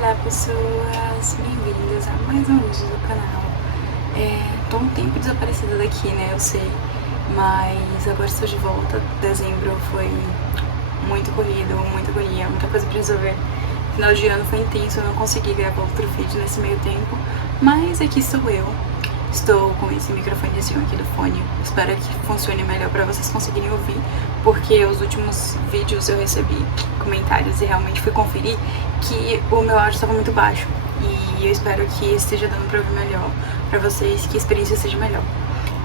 Olá pessoas, bem-vindas a mais um vídeo do canal. Tô um tempo desaparecida daqui, né, eu sei, mas agora estou de volta. Dezembro foi muito corrido, muita agonia, muita coisa pra resolver. Final de ano foi intenso, eu não consegui gravar outro vídeo nesse meio tempo, mas aqui estou eu. Estou com esse microfonezinho aqui do fone, espero que funcione melhor para vocês conseguirem ouvir, porque os últimos vídeos eu recebi comentários e realmente fui conferir que o meu áudio estava muito baixo. E eu espero que esteja dando para ouvir melhor, para vocês, que a experiência seja melhor.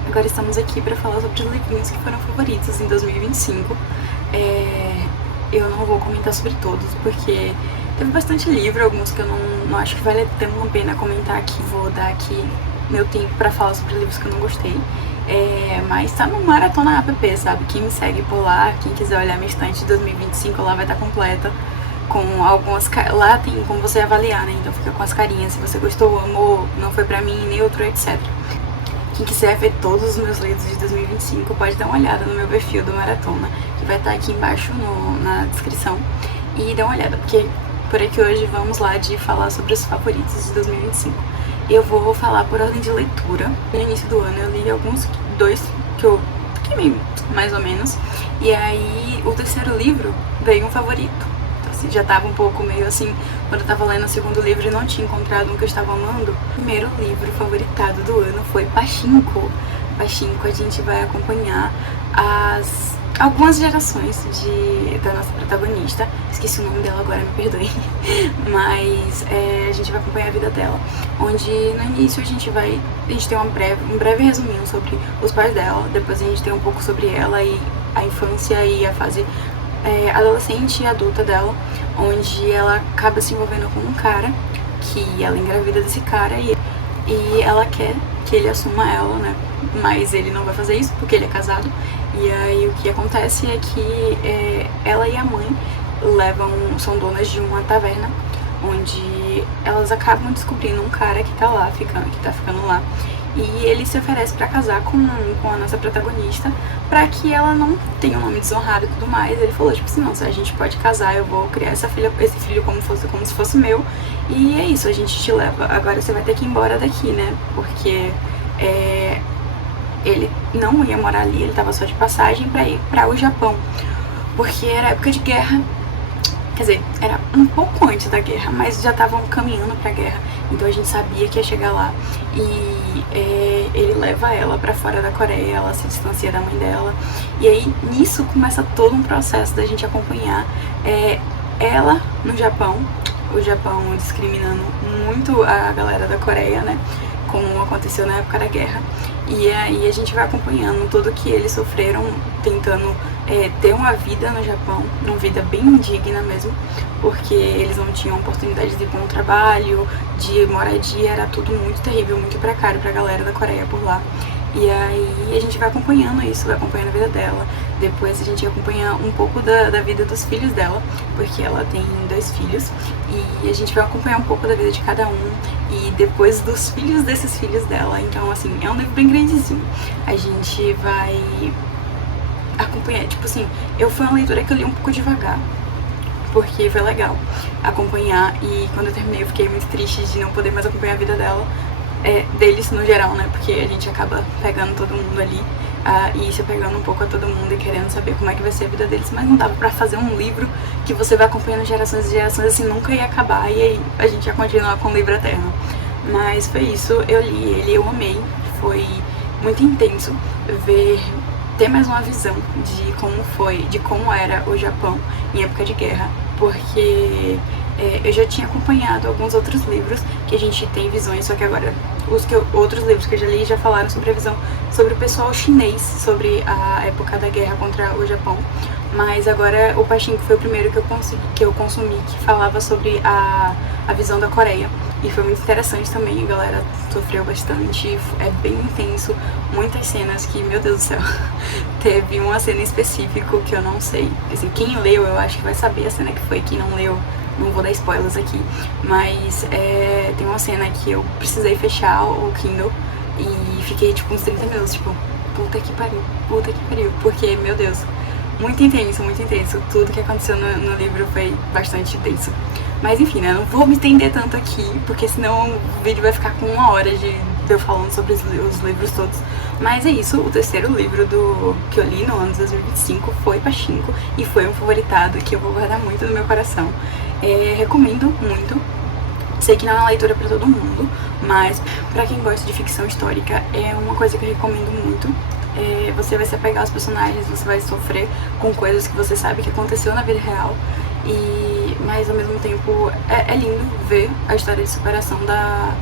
Agora estamos aqui para falar sobre os livrinhos que foram favoritos em 2025. Eu não vou comentar sobre todos, porque teve bastante livro, alguns que eu não acho que vale tão a pena comentar aqui. Vou dar aqui meu tempo pra falar sobre livros que eu não gostei. Mas tá no Maratona App, sabe? Quem me segue por lá, quem quiser olhar minha estante de 2025, lá vai estar completa. Com algumas... Lá tem como você avaliar, né? Então fica com as carinhas, se você gostou, amou, não foi pra mim, neutro, etc. Quem quiser ver todos os meus livros de 2025, pode dar uma olhada no meu perfil do Maratona, que vai estar aqui embaixo na descrição. E dá uma olhada, porque por aqui hoje vamos lá de falar sobre os favoritos de 2025. Eu vou falar por ordem de leitura. No início do ano eu li dois que eu queimei, mais ou menos. E aí o terceiro livro veio um favorito. Então assim, já tava um pouco meio assim, quando eu tava lendo o segundo livro e não tinha encontrado um que eu estava amando. O primeiro livro favoritado do ano foi Pachinko. Pachinko, a gente vai acompanhar algumas gerações da nossa protagonista. Esqueci o nome dela agora, me perdoe. Mas a gente vai acompanhar a vida dela, onde no início a gente tem um breve resuminho sobre os pais dela. Depois a gente tem um pouco sobre ela e a infância e a fase adolescente e adulta dela, onde ela acaba se envolvendo com um cara, que ela engravida desse cara e ela quer que ele assuma ela, né? Mas ele não vai fazer isso porque ele é casado. E aí o que acontece é que ela e a mãe são donas de uma taverna, onde elas acabam descobrindo um cara que tá ficando lá. E ele se oferece pra casar com a nossa protagonista, pra que ela não tenha um nome desonrado e tudo mais. Ele falou, tipo assim, não, se a gente pode casar, eu vou criar esse filho como se fosse meu. E é isso, a gente te leva. Agora você vai ter que ir embora daqui, né? Porque ele não ia morar ali, ele tava só de passagem pra ir pra o Japão. Porque era época de guerra. Quer dizer, era um pouco antes da guerra, mas já estavam caminhando pra guerra. Então a gente sabia que ia chegar lá. E ele leva ela pra fora da Coreia, ela se distancia da mãe dela. E aí, nisso, começa todo um processo da gente acompanhar ela no Japão. O Japão discriminando muito a galera da Coreia, né? Como aconteceu na época da guerra. E aí a gente vai acompanhando tudo que eles sofreram, tentando ter uma vida no Japão, uma vida bem indigna mesmo, porque eles não tinham oportunidade de bom trabalho, de moradia, era tudo muito terrível, muito precário pra galera da Coreia por lá. E aí a gente vai acompanhando isso, vai acompanhando a vida dela. Depois a gente acompanha um pouco da vida dos filhos dela, porque ela tem 2 filhos. E a gente vai acompanhar um pouco da vida de cada um. E depois dos filhos desses filhos dela. Então, assim, é um livro bem grandezinho. A gente vai acompanhar, tipo assim, foi uma leitura que eu li um pouco devagar, porque foi legal acompanhar. E quando eu terminei eu fiquei muito triste de não poder mais acompanhar a vida deles no geral, né? Porque a gente acaba pegando todo mundo ali e se apegando um pouco a todo mundo e querendo saber como é que vai ser a vida deles. Mas não dava pra fazer um livro que você vai acompanhando gerações e gerações, assim, nunca ia acabar. E aí a gente ia continuar com o livro eterno. Mas foi isso, eu li ele, eu amei. Foi muito intenso ter mais uma visão de como era o Japão em época de guerra. Porque eu já tinha acompanhado alguns outros livros que a gente tem visões, só que agora outros livros que eu já li já falaram sobre a visão sobre o pessoal chinês, sobre a época da guerra contra o Japão. Mas agora o Pachinko foi o primeiro que eu consumi que falava sobre a visão da Coreia. E foi muito interessante também, a galera sofreu bastante, é bem intenso, muitas cenas que, meu Deus do céu, teve uma cena específica que eu não sei, assim, quem leu eu acho que vai saber a cena que foi, quem não leu, não vou dar spoilers aqui, mas tem uma cena que eu precisei fechar o Kindle e fiquei tipo uns 30 minutos, tipo, puta que pariu, porque, meu Deus, muito intenso, muito intenso. Tudo que aconteceu no livro foi bastante intenso. Mas enfim, né, eu não vou me estender tanto aqui, porque senão o vídeo vai ficar com 1 hora de eu falando sobre os livros todos. Mas é isso, o terceiro livro que eu li no ano de 2025 foi Pachinko, e foi um favoritado que eu vou guardar muito no meu coração. Recomendo muito. Sei que não é uma leitura pra todo mundo, mas pra quem gosta de ficção histórica é uma coisa que eu recomendo muito. Você vai se apegar aos personagens, você vai sofrer com coisas que você sabe que aconteceu na vida real, mas ao mesmo tempo é lindo ver a história de superação da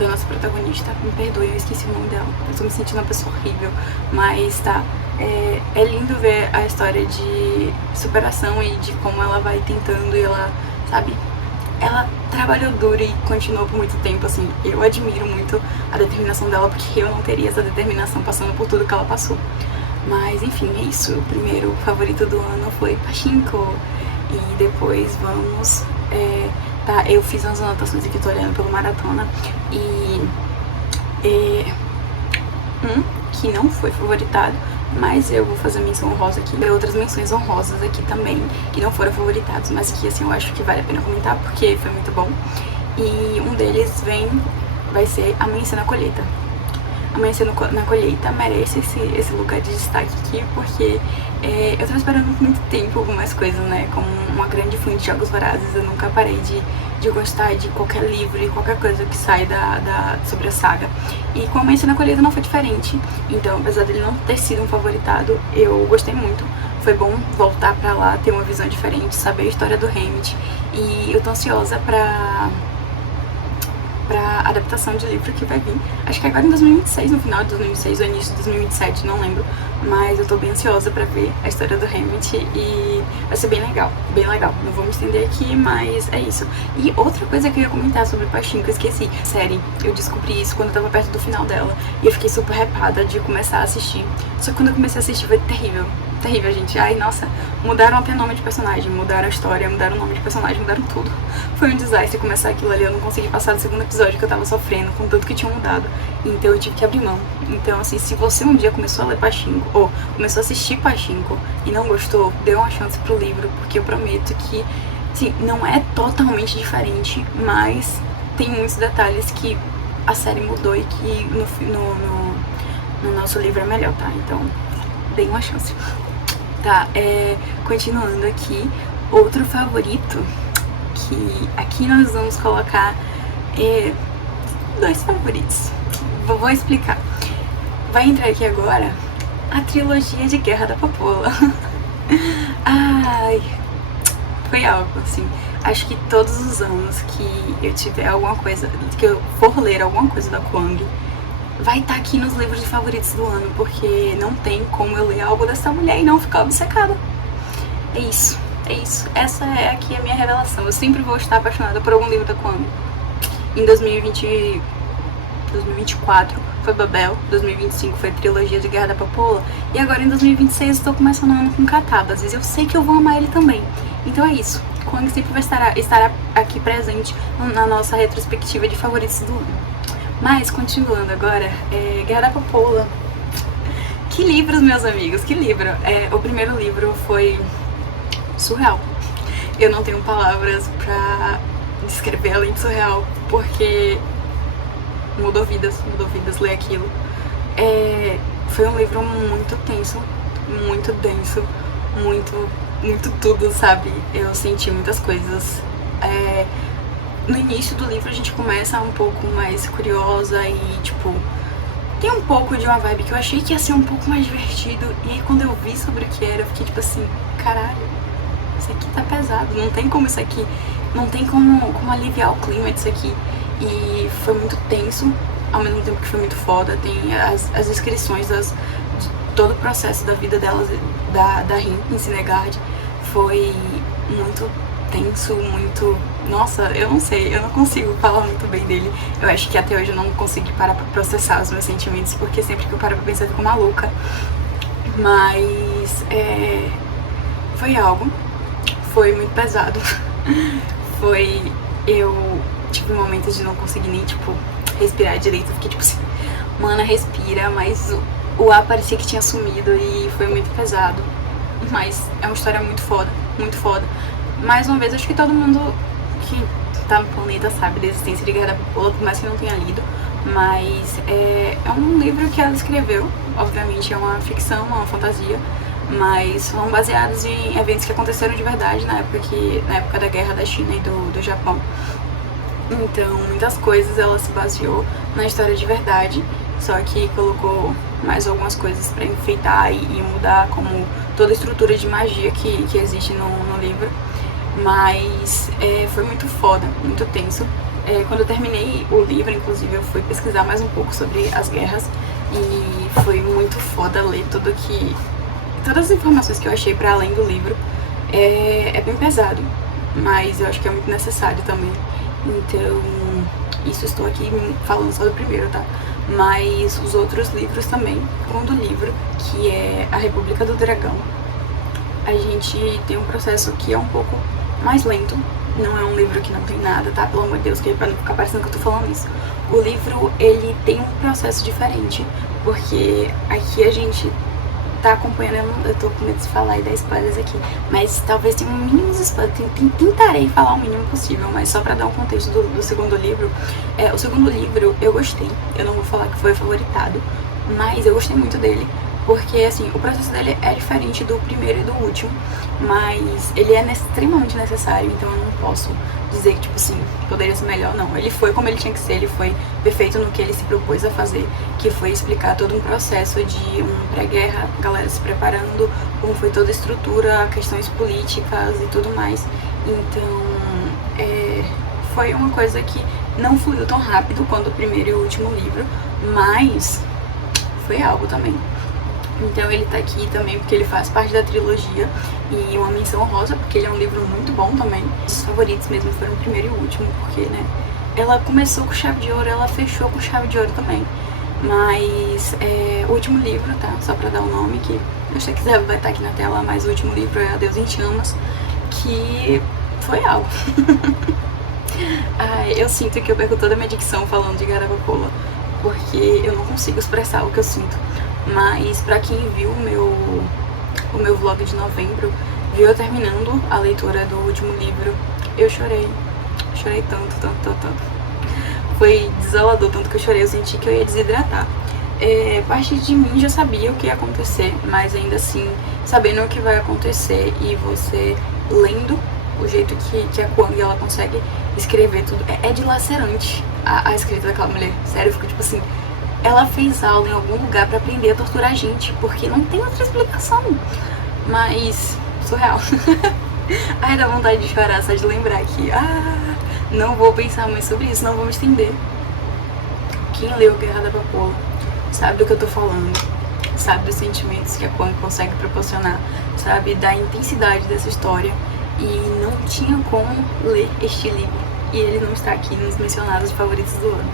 nossa protagonista. Me perdoe, eu esqueci o nome dela, eu tô me sentindo uma pessoa horrível, mas tá. É lindo ver a história de superação e de como ela vai tentando, e ela, sabe, ela trabalhou duro e continuou por muito tempo, assim. Eu admiro muito a determinação dela, porque eu não teria essa determinação passando por tudo que ela passou. Mas enfim, é isso. O primeiro favorito do ano foi Pachinko. E depois vamos... tá, eu fiz umas anotações aqui, tô olhando pelo Maratona. Que não foi favoritado, mas eu vou fazer menção honrosa aqui. Tem outras menções honrosas aqui também, que não foram favoritados, mas que assim eu acho que vale a pena comentar, porque foi muito bom. E um deles vai ser Amanhecer na Colheita. Amanhecer na Colheita merece esse lugar de destaque aqui, porque eu tava esperando muito tempo algumas coisas, né? Como uma grande fã de Jogos Vorazes, eu nunca parei de gostar de qualquer livro e qualquer coisa que sai sobre a saga. E com Amanhecer na Colheita não foi diferente, então apesar dele não ter sido um favoritado, eu gostei muito. Foi bom voltar pra lá, ter uma visão diferente, saber a história do Hammett, e eu tô ansiosa pra adaptação de livro que vai vir. Acho que agora em 2026, no final de 2026 ou início de 2027, não lembro. Mas eu tô bem ansiosa pra ver a história do Hammett e vai ser bem legal, bem legal. Não vou me estender aqui, mas é isso. E outra coisa que eu ia comentar sobre Pachinko, eu esqueci. Série, eu descobri isso quando eu tava perto do final dela e eu fiquei super hypada de começar a assistir. Só que quando eu comecei a assistir foi terrível. Terrível, gente. Ai, nossa, mudaram até nome de personagem, mudaram a história, mudaram o nome de personagem, mudaram tudo. Foi um desastre começar aquilo ali, eu não consegui passar do segundo episódio, que eu tava sofrendo com tanto que tinha mudado. Então eu tive que abrir mão. Então assim, se você um dia começou a ler Pachinko, ou começou a assistir Pachinko e não gostou, dê uma chance pro livro, porque eu prometo que, sim, não é totalmente diferente, mas tem muitos detalhes que a série mudou e que no nosso livro é melhor, tá? Então, dê uma chance. Tá, continuando aqui, outro favorito, que aqui nós vamos colocar 2 favoritos. Vou explicar. Vai entrar aqui agora a trilogia de Guerra da Papoula. Ai, foi algo assim. Acho que todos os anos que eu tiver alguma coisa, que eu for ler alguma coisa da Kwang, vai estar aqui nos livros de favoritos do ano, porque não tem como eu ler algo dessa mulher e não ficar obcecada. É isso, é isso. Essa é aqui a minha revelação. Eu sempre vou estar apaixonada por algum livro da Kwang. Em 2024 foi Babel, 2025 foi Trilogia de Guerra da Papoula, e agora em 2026 estou começando o ano com Catábases. Eu sei que eu vou amar ele também. Então é isso. Kwang sempre vai estar aqui presente na nossa retrospectiva de favoritos do ano. Mas, continuando agora, Guerra da Papoula. Que livros, meus amigos, que livro! O primeiro livro foi surreal. Eu não tenho palavras pra descrever além de surreal, porque mudou vidas ler aquilo. Foi um livro muito tenso, muito denso, muito tudo, sabe? Eu senti muitas coisas. No início do livro a gente começa um pouco mais curiosa e, tipo, tem um pouco de uma vibe que eu achei que ia ser um pouco mais divertido. E aí quando eu vi sobre o que era, eu fiquei tipo assim, caralho, isso aqui tá pesado, não tem como isso aqui, não tem como aliviar o clima disso aqui. E foi muito tenso, ao mesmo tempo que foi muito foda. Tem as descrições de todo o processo da vida delas, da Rin em Sinegard. Foi muito tenso, muito... Nossa, eu não sei, eu não consigo falar muito bem dele. Eu acho que até hoje eu não consegui parar pra processar os meus sentimentos, porque sempre que eu paro pra pensar eu fico maluca. Mas foi algo, foi muito pesado. Eu tive momentos de não conseguir nem, tipo, respirar direito. Eu fiquei tipo assim, mana, respira, mas o ar parecia que tinha sumido e foi muito pesado. mas é uma história muito foda, muito foda. Mais uma vez, acho que todo mundo que tá no planeta sabe da existência de Guerra da Papoula, por mais que não tenha lido, mas é um livro que ela escreveu, obviamente é uma ficção, uma fantasia, mas são baseados em eventos que aconteceram de verdade na época da guerra da China e do Japão. Então, muitas coisas ela se baseou na história de verdade, só que colocou mais algumas coisas pra enfeitar e mudar, como toda a estrutura de magia que existe no livro. Mas foi muito foda, muito tenso. Quando eu terminei o livro, inclusive, eu fui pesquisar mais um pouco sobre as guerras e foi muito foda ler todas as informações que eu achei pra além do livro. É bem pesado, mas eu acho que é muito necessário também. Então, isso estou aqui falando só do primeiro, tá? Mas os outros livros também. O segundo livro, que é A República do Dragão, a gente tem um processo que é um pouco mais lento. Não é um livro que não tem nada, tá? Pelo amor de Deus, que é pra não ficar parecendo que eu tô falando isso. O livro, ele tem um processo diferente, porque aqui a gente tá acompanhando, eu tô com medo de falar e dar spoilers aqui, mas talvez tenha um mínimo de spoilers, tentarei falar o mínimo possível, mas só pra dar um contexto do segundo livro. O segundo livro eu gostei, eu não vou falar que foi favoritado, mas eu gostei muito dele, porque assim, o processo dele é diferente do primeiro e do último, mas ele é extremamente necessário, então eu não posso dizer que, tipo assim, poderia ser melhor, não. Ele foi como ele tinha que ser, ele foi perfeito no que ele se propôs a fazer, que foi explicar todo um processo de um pré-guerra, a galera se preparando, como foi toda a estrutura, questões políticas e tudo mais. Então, foi uma coisa que não fluiu tão rápido quanto o primeiro e o último livro, mas foi algo também. Então ele tá aqui também porque ele faz parte da trilogia e uma menção honrosa, porque ele é um livro muito bom também. Os favoritos mesmo foram o primeiro e o último, porque, né, ela começou com chave de ouro, ela fechou com chave de ouro também. Mas o último livro, tá, só pra dar o nome, que se você quiser vai estar aqui na tela, mas o último livro é Adeus em Chamas, que foi algo. Eu sinto que eu perco toda a minha dicção falando de Guerra da Papoula, porque eu não consigo expressar o que eu sinto. Mas pra quem viu o meu vlog de novembro, viu eu terminando a leitura do último livro, eu chorei. Chorei tanto. Foi desolador, tanto que eu chorei, eu senti que eu ia desidratar. Parte de mim já sabia o que ia acontecer, mas ainda assim, sabendo o que vai acontecer e você lendo o jeito que a Kwang ela consegue escrever tudo, é dilacerante a escrita daquela mulher. Sério, eu fico tipo assim, ela fez aula em algum lugar pra aprender a torturar a gente, porque não tem outra explicação. Mas, surreal. Ai, dá vontade de chorar só de lembrar que, não vou pensar muito sobre isso, não vou me estender. Quem leu Guerra da Papoula sabe do que eu tô falando, sabe dos sentimentos que a Kwang consegue proporcionar, sabe da intensidade dessa história, e não tinha como ler este livro e ele não está aqui nos mencionados favoritos do ano.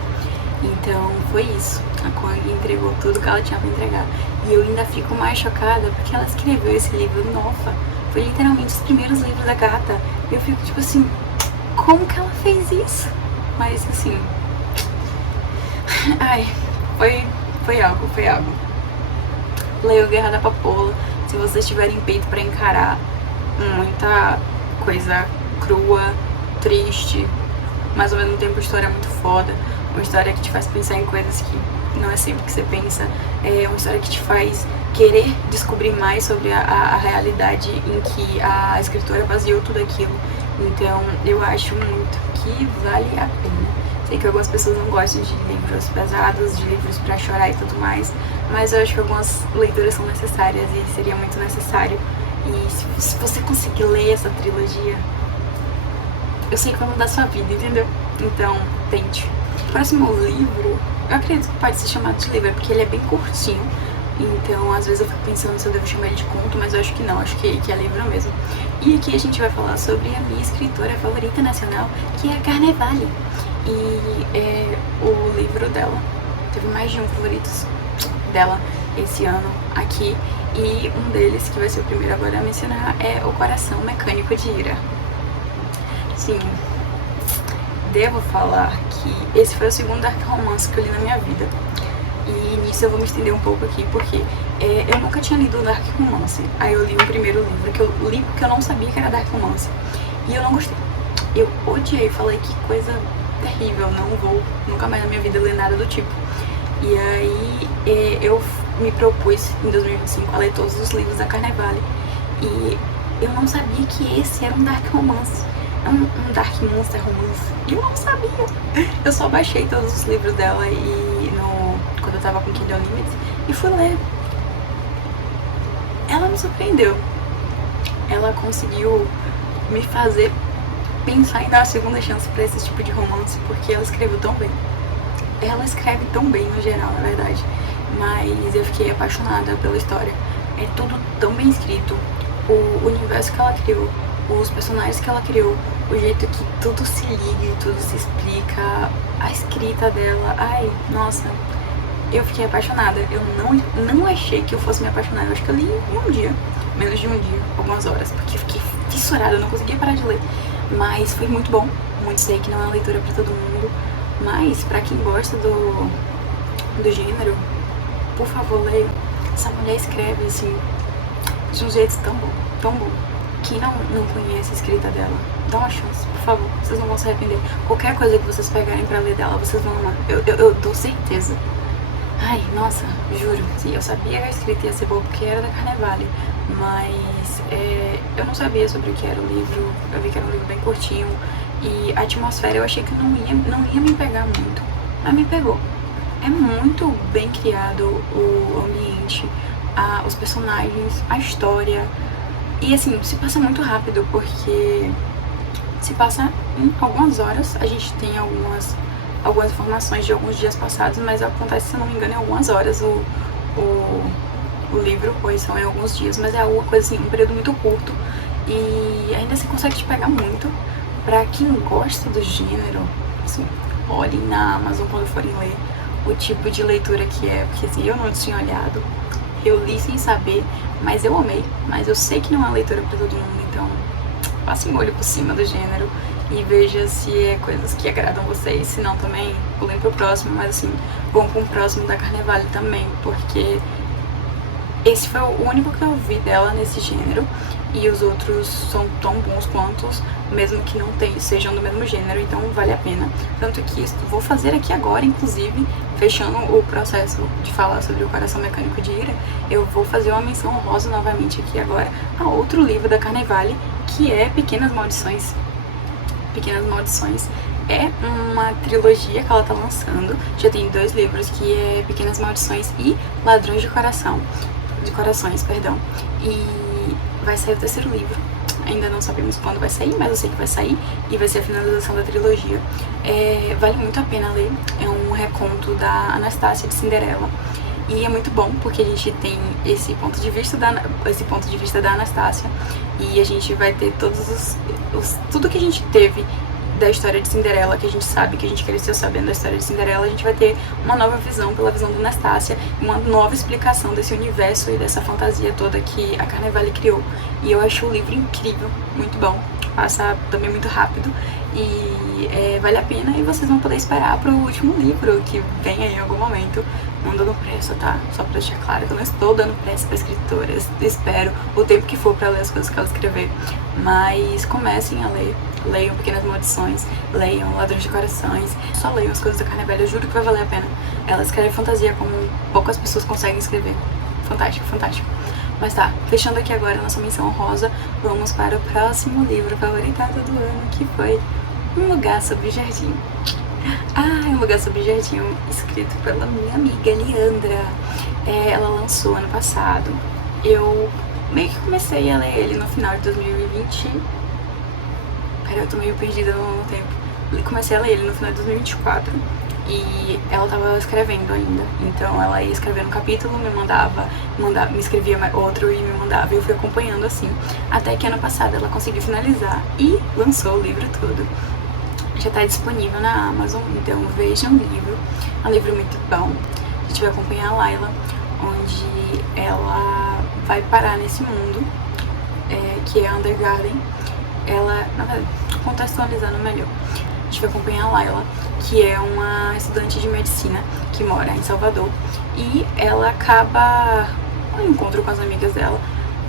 Então foi isso, a Kwang entregou tudo que ela tinha pra entregar. E eu ainda fico mais chocada porque ela escreveu esse livro nova. Foi literalmente os primeiros livros da gata. Eu fico tipo assim, como que ela fez isso? Mas assim, foi algo. Leia Guerra da Papoula, se vocês tiverem peito pra encarar muita coisa crua, triste, mas ao mesmo tempo história muito foda. Uma história que te faz pensar em coisas que não é sempre que você pensa. É uma história que te faz querer descobrir mais sobre a realidade em que a escritora baseou tudo aquilo. Então eu acho muito que vale a pena. Sei que algumas pessoas não gostam de livros pesados, de livros pra chorar e tudo mais, mas eu acho que algumas leituras são necessárias e seria muito necessário. E se você conseguir ler essa trilogia, eu sei que vai mudar sua vida, entendeu? Então, tente. O próximo livro, eu acredito que pode ser chamado de livro, porque ele é bem curtinho. Então, às vezes eu fico pensando se eu devo chamar ele de conto, mas eu acho que não, acho que é livro mesmo. E aqui a gente vai falar sobre a minha escritora favorita nacional, que é a Carnevale. E o livro dela, teve mais de um favoritos dela esse ano aqui. E um deles, que vai ser o primeiro agora a mencionar, é O Coração Mecânico de Ira. Sim, devo falar que esse foi o segundo dark romance que eu li na minha vida. E nisso eu vou me estender um pouco aqui, porque eu nunca tinha lido o Dark Romance. Aí eu li o primeiro livro, que eu li porque eu não sabia que era Dark Romance. E eu não gostei. Eu odiei, falei que coisa terrível, não vou nunca mais na minha vida ler nada do tipo. E aí eu me propus em 2025 a ler todos os livros da Carnevale. E eu não sabia que esse era um Dark Romance. Um Dark Monster Romance. E eu não sabia. Eu só baixei todos os livros dela quando eu tava com Kindle Unlimited e fui ler. Ela me surpreendeu. Ela conseguiu me fazer pensar em dar a segunda chance pra esse tipo de romance, porque ela escreveu tão bem. Ela escreve tão bem no geral, na verdade. Mas eu fiquei apaixonada pela história. É tudo tão bem escrito. O universo que ela criou, os personagens que ela criou, o jeito que tudo se liga e tudo se explica, a escrita dela, ai, nossa, eu fiquei apaixonada. Eu não achei que eu fosse me apaixonar. Eu acho que eu li em um dia, menos de um dia, algumas horas, porque eu fiquei fissurada, eu não conseguia parar de ler. Mas foi muito bom. Muito sei que não é uma leitura pra todo mundo, mas pra quem gosta do gênero, por favor, leia. Essa mulher escreve assim de um jeito tão bom, tão bom. Quem não conhece a escrita dela, dá uma chance, por favor, vocês não vão se arrepender. Qualquer coisa que vocês pegarem pra ler dela, vocês vão amar. Eu dou certeza. Ai, nossa, juro. Sim, eu sabia que a escrita ia ser boa porque era da Carnevale, mas eu não sabia sobre o que era o livro. Eu vi que era um livro bem curtinho e a atmosfera eu achei que não ia me pegar muito, mas me pegou. É muito bem criado o ambiente, os personagens, a história. E assim, se passa muito rápido, porque se passa em algumas horas. A gente tem algumas informações de alguns dias passados, mas acontece, se não me engano, em algumas horas o livro, pois são em alguns dias, mas é alguma coisa assim, um período muito curto. E ainda assim consegue te pegar muito. Pra quem gosta do gênero, assim, olhem na Amazon quando forem ler o tipo de leitura que é, porque assim, eu não tinha olhado. Eu li sem saber, mas eu amei. Mas eu sei que não é uma leitura pra todo mundo, então passem um olho por cima do gênero e veja se é coisas que agradam vocês. Se não, também pulem pro próximo, mas assim, vão com o próximo da Carnevale também, porque esse foi o único que eu vi dela nesse gênero. E os outros são tão bons quanto, mesmo que não sejam do mesmo gênero, então vale a pena. Tanto que isso vou fazer aqui agora, inclusive, fechando o processo de falar sobre o Coração Mecânico de Ira, eu vou fazer uma menção honrosa novamente aqui agora a outro livro da Carnevale, que é Pequenas Maldições. Pequenas Maldições é uma trilogia que ela tá lançando. Já tem 2 livros, que é Pequenas Maldições e Ladrões de Corações, perdão. E vai sair o 3º livro. Ainda não sabemos quando vai sair, mas eu sei que vai sair e vai ser a finalização da trilogia. Vale muito a pena ler. É um reconto da Anastácia de Cinderela. E é muito bom porque a gente tem esse ponto de vista da Anastácia, e a gente vai ter tudo que a gente teve da história de Cinderela, que a gente sabe, que a gente cresceu sabendo da história de Cinderela. A gente vai ter uma nova visão pela visão da Anastácia, uma nova explicação desse universo e dessa fantasia toda que a Carnevale criou. E eu acho o livro incrível, muito bom, passa também muito rápido e vale a pena. E vocês vão poder esperar pro último livro, que vem aí em algum momento. Não dando pressa, tá? Só pra deixar claro que eu não estou dando pressa pra escritora. Espero o tempo que for pra ler as coisas que ela escrever. Mas comecem a ler. Leiam Pequenas Maldições, leiam Ladrões de Corações. Só leiam as coisas da Carnevale, eu juro que vai valer a pena. Ela escreve fantasia como poucas pessoas conseguem escrever. Fantástico, fantástico. Mas tá, fechando aqui agora a nossa menção honrosa, vamos para o próximo livro favoritado do ano, que foi Um Lugar Sob o Jardim. Um Lugar Sob o Jardim, escrito pela minha amiga Leandra. Ela lançou ano passado. Eu meio que comecei a ler ele no final de 2020. Pera, eu tô meio perdida no tempo. Comecei a ler ele no final de 2024. E ela tava escrevendo ainda. Então ela ia escrevendo um capítulo, me escrevia outro e me mandava. E eu fui acompanhando assim. Até que ano passado ela conseguiu finalizar e lançou o livro todo. Já tá disponível na Amazon, então vejam o livro. É um livro muito bom. A gente vai acompanhar a Layla, onde ela vai parar nesse mundo, que é Undergarden. Ela, na verdade, contextualizando melhor, gente vai acompanhar a Layla, que é uma estudante de medicina que mora em Salvador, e ela acaba no encontro com as amigas dela.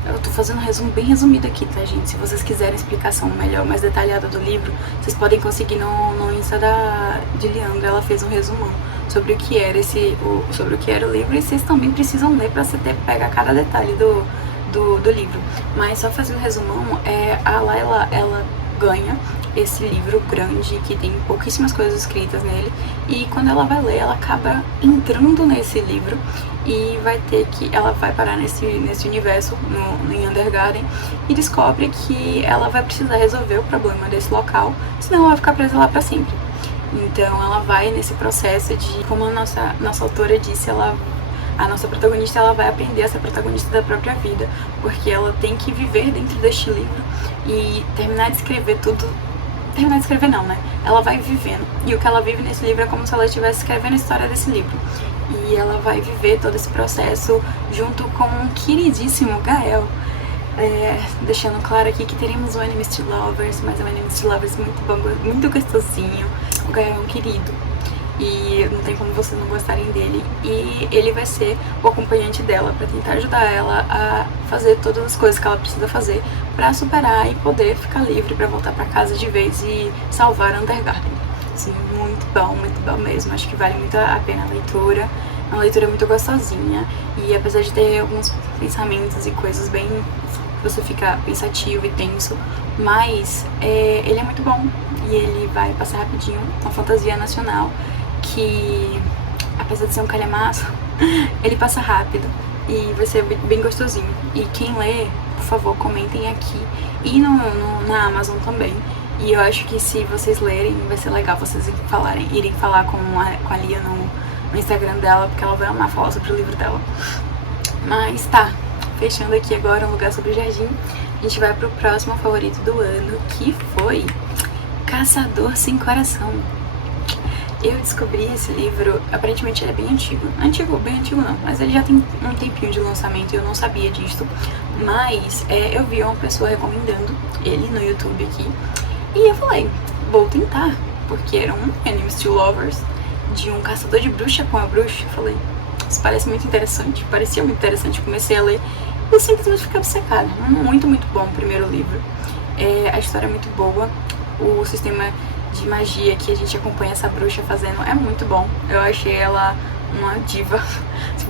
Eu tô fazendo um resumo bem resumido aqui, tá, gente? Se vocês quiserem explicação melhor, mais detalhada do livro, vocês podem conseguir no Insta de Leandra. Ela fez um resumão sobre o que era sobre o que era o livro, e vocês também precisam ler pra você pegar cada detalhe do livro. Mas só fazendo um resumão, a Layla, ela ganha esse livro grande que tem pouquíssimas coisas escritas nele, e quando ela vai ler, ela acaba entrando nesse livro e ela vai parar nesse universo em Undergarden, e descobre que ela vai precisar resolver o problema desse local, senão ela vai ficar presa lá pra sempre. Então ela vai nesse processo de, como a nossa autora disse, a nossa protagonista, ela vai aprender a ser protagonista da própria vida, porque ela tem que viver dentro deste livro e terminar de escrever tudo. Terminar de escrever não, né? Ela vai vivendo. E o que ela vive nesse livro é como se ela estivesse escrevendo a história desse livro. E ela vai viver todo esse processo junto com o queridíssimo Gael. Deixando claro aqui que teremos um Enemies to Lovers, mas é um Enemies to Lovers muito bom, muito gostosinho. O Gael é um querido. E não tem como vocês não gostarem dele. E ele vai ser o acompanhante dela para tentar ajudar ela a fazer todas as coisas que ela precisa fazer para superar e poder ficar livre para voltar para casa de vez e salvar Undergarden. Assim, muito bom mesmo. Acho que vale muito a pena a leitura. É uma leitura muito gostosinha. E apesar de ter alguns pensamentos e coisas bem... você fica pensativo e tenso, mas ele é muito bom. E ele vai passar rapidinho, uma fantasia nacional que, apesar de ser um calhamaço, ele passa rápido e vai ser bem gostosinho. E quem lê, por favor, comentem aqui e na Amazon também. E eu acho que se vocês lerem, vai ser legal vocês irem falar com a Lia no Instagram dela, porque ela vai amar falar sobre o livro dela. Mas tá, fechando aqui agora um lugar sobre o jardim, a gente vai pro próximo favorito do ano, que foi Caçador Sem Coração. Eu descobri esse livro, aparentemente ele é bem antigo. Bem antigo não, mas ele já tem um tempinho de lançamento e eu não sabia disso. Mas eu vi uma pessoa recomendando ele no YouTube aqui, e eu falei, vou tentar, porque era um Enemies to Lovers de um caçador de bruxa com a bruxa. Eu falei, isso parece muito interessante, parecia muito interessante. Comecei a ler e eu simplesmente fiquei obcecada. Muito bom o primeiro livro. A história é muito boa, o sistema de magia que a gente acompanha essa bruxa fazendo é muito bom. Eu achei ela uma diva.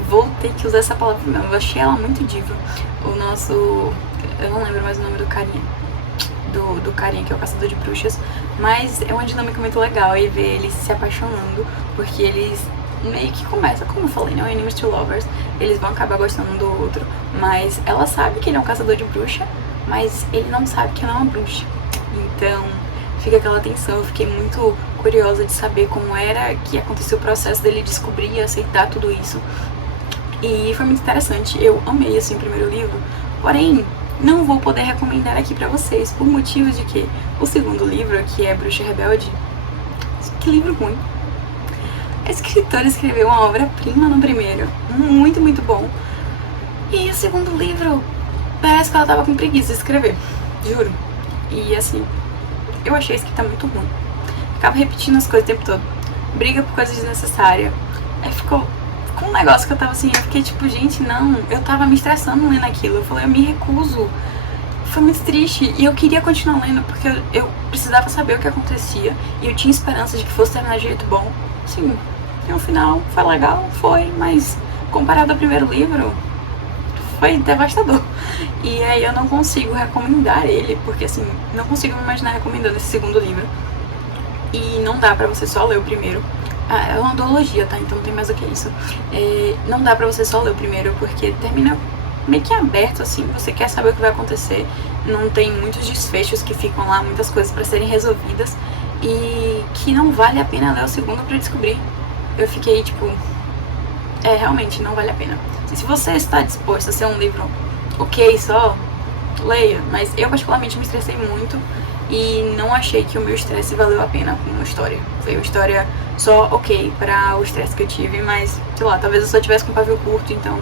Vou ter que usar essa palavra mesmo. Eu achei ela muito diva. Eu não lembro mais o nome do carinha. Do carinha que é o caçador de bruxas. Mas é uma dinâmica muito legal e ver eles se apaixonando, porque eles meio que começam, como eu falei, não, Enemies to Lovers, eles vão acabar gostando um do outro, mas ela sabe que ele é um caçador de bruxa, mas ele não sabe que ela é uma bruxa. Então fica aquela tensão. Eu fiquei muito curiosa de saber como era que aconteceu o processo dele descobrir e aceitar tudo isso. E foi muito interessante. Eu amei assim o primeiro livro, porém não vou poder recomendar aqui pra vocês, por motivo de que o segundo livro, que é Bruxa Rebelde, que livro ruim. A escritora escreveu uma obra-prima no primeiro, muito bom. E o segundo livro, parece que ela tava com preguiça de escrever, juro. E assim, eu achei a escrita muito ruim. Ficava repetindo as coisas o tempo todo. Briga por coisa desnecessária. Aí ficou um negócio que eu tava assim, eu fiquei tipo, gente, não. Eu tava me estressando lendo aquilo. Eu falei, eu me recuso. Foi muito triste. E eu queria continuar lendo, porque eu precisava saber o que acontecia. E eu tinha esperança de que fosse terminar de jeito bom. Sim, no final foi legal, foi, mas comparado ao primeiro livro, foi devastador. E aí eu não consigo recomendar ele, porque assim, não consigo me imaginar recomendando esse segundo livro. E não dá pra você só ler o primeiro. É uma duologia, tá? Então não tem mais do que isso. Não dá pra você só ler o primeiro, porque termina meio que aberto, assim, você quer saber o que vai acontecer. Não tem muitos desfechos que ficam lá, muitas coisas pra serem resolvidas, e que não vale a pena ler o segundo pra descobrir. Eu fiquei tipo, realmente não vale a pena. Se você está disposto a ser um livro ok só, leia. Mas eu particularmente me estressei muito e não achei que o meu estresse valeu a pena com a história. Foi uma história só ok para o estresse que eu tive, mas sei lá, talvez eu só tivesse com pavio curto. Então,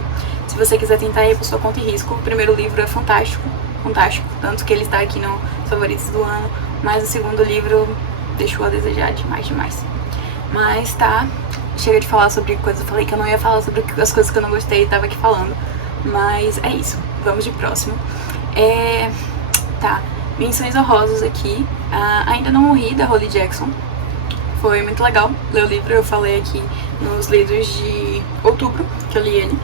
se você quiser tentar ir por sua conta e risco, o primeiro livro é fantástico, tanto que ele está aqui no favoritos do ano. Mas o segundo livro, deixou a desejar demais, demais. Mas tá, chega de falar sobre coisas. Eu falei que eu não ia falar sobre as coisas que eu não gostei e tava aqui falando. Mas é isso, vamos de próximo. Tá, menções honrosas aqui. Ainda Não Morri, da Holly Jackson. Foi muito legal ler o livro, eu falei aqui nos livros de outubro que eu li ele.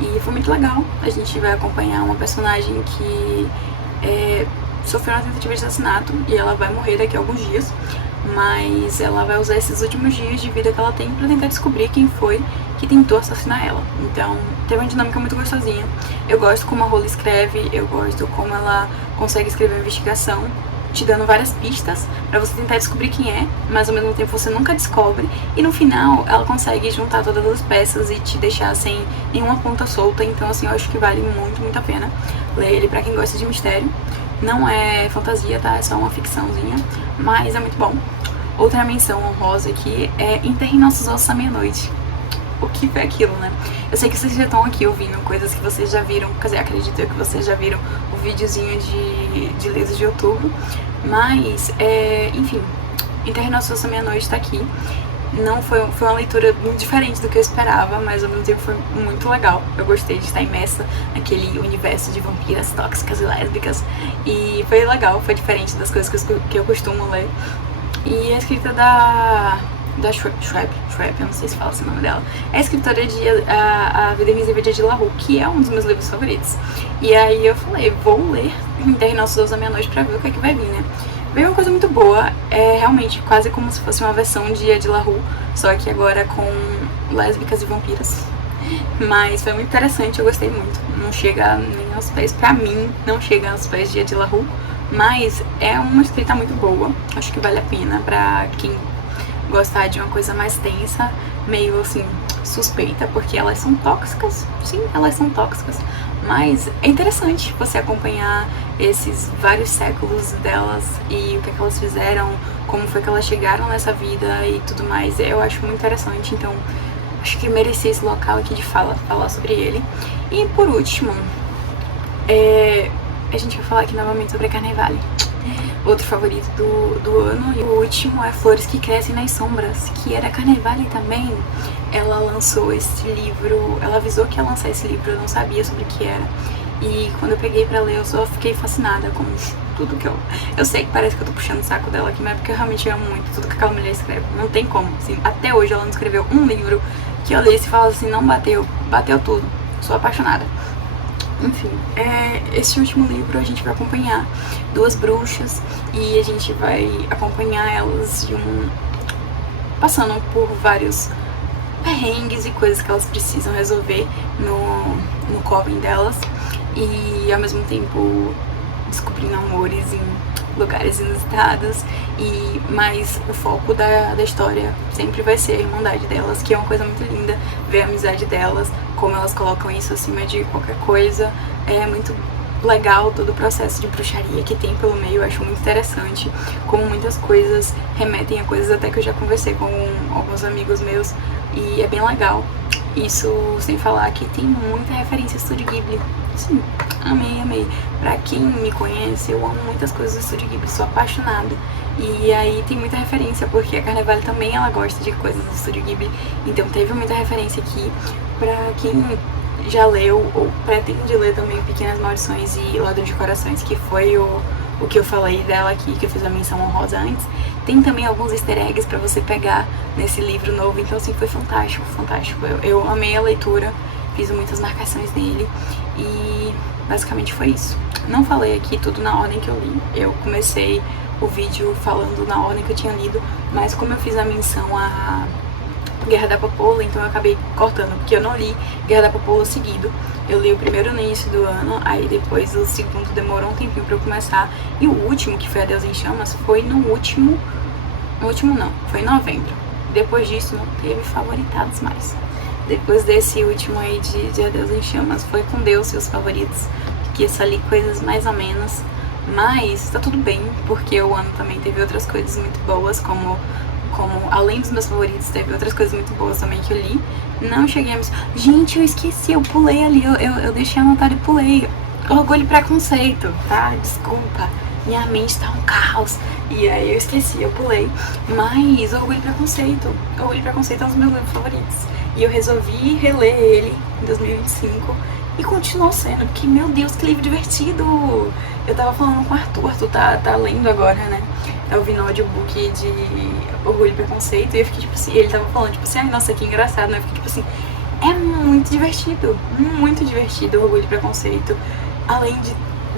E foi muito legal, a gente vai acompanhar uma personagem que sofreu uma tentativa de assassinato e ela vai morrer daqui a alguns dias. Mas ela vai usar esses últimos dias de vida que ela tem pra tentar descobrir quem foi que tentou assassinar ela. Então, teve uma dinâmica muito gostosinha. Eu gosto como a Holly escreve, eu gosto como ela consegue escrever uma investigação, te dando várias pistas pra você tentar descobrir quem é, mas ao mesmo tempo você nunca descobre. E no final, ela consegue juntar todas as peças e te deixar sem nenhuma ponta solta. Então, assim, eu acho que vale muito, muito a pena ler ele pra quem gosta de mistério. Não é fantasia, tá? É só uma ficçãozinha, mas é muito bom. Outra menção honrosa aqui é Enterre Nossos Ossos à Meia-Noite. O que foi aquilo, né? Eu sei que vocês já estão aqui ouvindo coisas que vocês já viram, quer dizer, acredito eu que vocês já viram o videozinho de livros de outubro, mas, enfim, Enterre Nossos Ossos à Meia-Noite tá aqui. Não foi uma leitura muito diferente do que eu esperava, mas ao mesmo tempo foi muito legal. Eu gostei de estar imersa naquele universo de vampiras tóxicas e lésbicas. E foi legal, foi diferente das coisas que eu costumo ler. E a escrita da Schwepp, eu não sei se fala esse nome dela, é a escritora de A Vida Invisível de Adila Rue, que é um dos meus livros favoritos. E aí eu falei, vou ler Enterre Nossos Ossos à Meia-Noite pra ver o que é que vai vir, né? Veio uma coisa muito boa, é realmente quase como se fosse uma versão de Adila Rue, só que agora com lésbicas e vampiras. Mas foi muito interessante, eu gostei muito. Não chega nem aos pés, pra mim, não chega aos pés de Adila Rue, mas é uma escrita muito boa. Acho que vale a pena pra quem gostar de uma coisa mais tensa, meio assim, suspeita, porque elas são tóxicas. Sim, elas são tóxicas. Mas é interessante você acompanhar esses vários séculos delas e o que é que elas fizeram, como foi que elas chegaram nessa vida e tudo mais. Eu acho muito interessante, então acho que merecia esse local aqui de falar sobre ele. E por último, a gente vai falar aqui novamente sobre a Carnevale, outro favorito do ano. E o último é Flores que Crescem nas Sombras, que era Carnevale também. Ela lançou esse livro, ela avisou que ia lançar esse livro, eu não sabia sobre o que era. E quando eu peguei pra ler, eu só fiquei fascinada com tudo que eu sei que parece que eu tô puxando o saco dela aqui, mas é porque eu realmente amo muito tudo que aquela mulher escreve. Não tem como, assim, até hoje ela não escreveu um livro que eu lesse e falasse assim, não bateu tudo. Sou apaixonada. Enfim, esse último livro a gente vai acompanhar duas bruxas e a gente vai acompanhar elas passando por vários perrengues e coisas que elas precisam resolver no coven delas e ao mesmo tempo descobrindo amores em lugares inusitados. Mas o foco da história sempre vai ser a irmandade delas, que é uma coisa muito linda, ver a amizade delas, como elas colocam isso acima de qualquer coisa. É muito legal todo o processo de bruxaria que tem pelo meio, eu acho muito interessante, como muitas coisas remetem a coisas até que eu já conversei com alguns amigos meus, e é bem legal. Isso sem falar que tem muita referência ao Estúdio Ghibli. Sim, amei. Pra quem me conhece, eu amo muitas coisas do Estúdio Ghibli, sou apaixonada. E aí tem muita referência, porque a Carnevale também ela gosta de coisas do Estúdio Ghibli, então teve muita referência aqui. Pra quem já leu ou pretende ler também Pequenas Maldições e Ladrão de Corações, que foi o que eu falei dela aqui, que eu fiz a menção honrosa antes, tem também alguns easter eggs pra você pegar nesse livro novo, então assim, foi fantástico. Eu amei a leitura, fiz muitas marcações nele e basicamente foi isso. Não falei aqui tudo na ordem que eu li, eu comecei o vídeo falando na ordem que eu tinha lido, mas como eu fiz a menção a Guerra da Papoula, então eu acabei cortando, porque eu não li Guerra da Papoula seguido. Eu li o primeiro no início do ano, aí depois o segundo demorou um tempinho pra eu começar, e o último, que foi A Deus em Chamas, foi foi em novembro. Depois disso não teve favoritados mais. Depois desse último aí de A Deus em Chamas, foi com Deus seus favoritos, que eu só li coisas mais ou menos, mas tá tudo bem, porque o ano também teve outras coisas muito boas, como além dos meus favoritos, teve outras coisas muito boas também que eu li. Não cheguei a... Gente, eu esqueci, eu pulei ali, eu deixei anotado e pulei. Orgulho e Preconceito, tá? Desculpa. minha mente tá um caos. E aí eu esqueci, eu pulei. Mas Orgulho e Preconceito é um dos meus livros favoritos. E eu resolvi reler ele em 2025 e continuou sendo, porque, meu Deus, que livro divertido! Eu tava falando com o Arthur tá lendo agora, né? Tá ouvindo o audiobook de Orgulho e Preconceito, e eu fiquei tipo assim, ele tava falando tipo assim, ai nossa, que engraçado, né? Eu fiquei tipo assim, é muito divertido Orgulho e Preconceito, além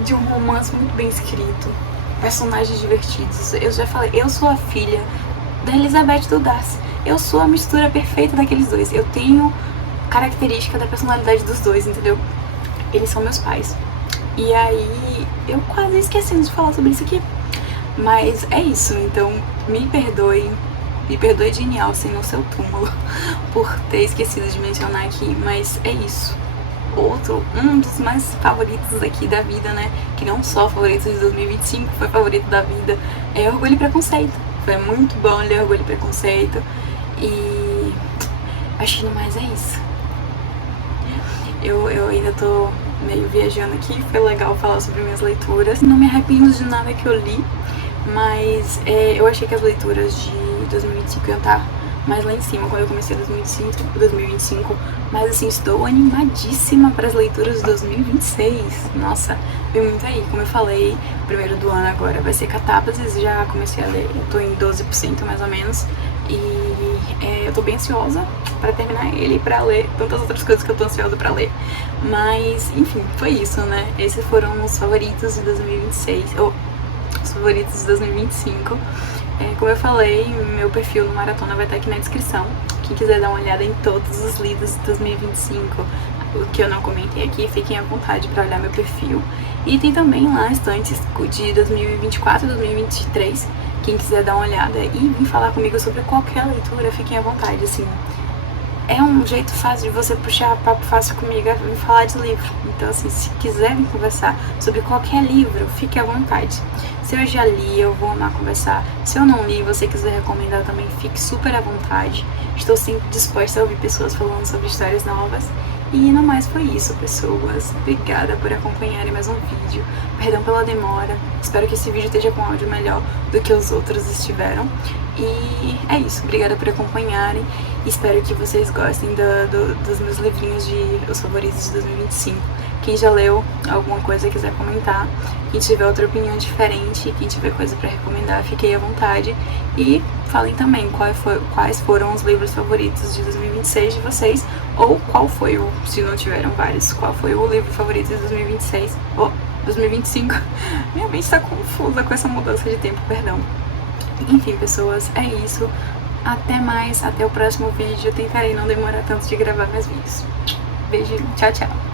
de um romance muito bem escrito, personagens divertidos. Eu já falei, eu sou a filha da Elizabeth e do Darcy, eu sou a mistura perfeita daqueles dois, eu tenho característica da personalidade dos dois, entendeu? Eles são meus pais. E aí, eu quase esquecendo de falar sobre isso aqui. Mas é isso, então me perdoe Jane Austen no seu túmulo por ter esquecido de mencionar aqui, mas é isso. Um dos mais favoritos aqui da vida, né? Que não só favorito de 2025, foi favorito da vida, é Orgulho e Preconceito. Foi muito bom ler Orgulho e Preconceito. E acho que no mais é isso. Eu ainda tô meio viajando aqui, foi legal falar sobre minhas leituras. Não me arrependo de nada que eu li, mas eu achei que as leituras de 2025 iam estar mais lá em cima quando eu comecei 2025, mas assim, estou animadíssima para as leituras de 2026. Nossa, vem muito aí, como eu falei, o primeiro do ano agora vai ser Catábases, já comecei a ler, eu tô em 12% mais ou menos, e eu tô bem ansiosa para terminar ele e pra ler tantas outras coisas que eu tô ansiosa pra ler. Mas, enfim, foi isso, né? Esses foram os favoritos de 2026, ou os favoritos de 2025. Como eu falei, meu perfil no Maratona vai estar aqui na descrição. Quem quiser dar uma olhada em todos os livros de 2025, o que eu não comentei aqui, fiquem à vontade para olhar meu perfil. E tem também lá estantes de 2024 e 2023. Quem quiser dar uma olhada e vir falar comigo sobre qualquer leitura, fiquem à vontade, assim. É um jeito fácil de você puxar papo fácil comigo e falar de livro. Então, assim, se quiser vir conversar sobre qualquer livro, fique à vontade. Se eu já li, eu vou amar conversar. Se eu não li e você quiser recomendar também, fique super à vontade. Estou sempre disposta a ouvir pessoas falando sobre histórias novas. E no mais foi isso, pessoas. Obrigada por acompanharem mais um vídeo. Perdão pela demora. Espero que esse vídeo esteja com áudio melhor do que os outros estiveram. E é isso. Obrigada por acompanharem. Espero que vocês gostem dos meus livrinhos de os favoritos de 2025. Quem já leu alguma coisa quiser comentar. Quem tiver outra opinião diferente, quem tiver coisa pra recomendar, fiquem à vontade. E falem também quais foram os livros favoritos de 2026 de vocês. Ou qual foi se não tiveram vários, qual foi o livro favorito de 2026 ou 2025. Minha mente tá confusa com essa mudança de tempo, perdão. Enfim, pessoas, é isso. Até mais, até o próximo vídeo. Eu tentarei não demorar tanto de gravar meus vídeos. Beijo, tchau, tchau.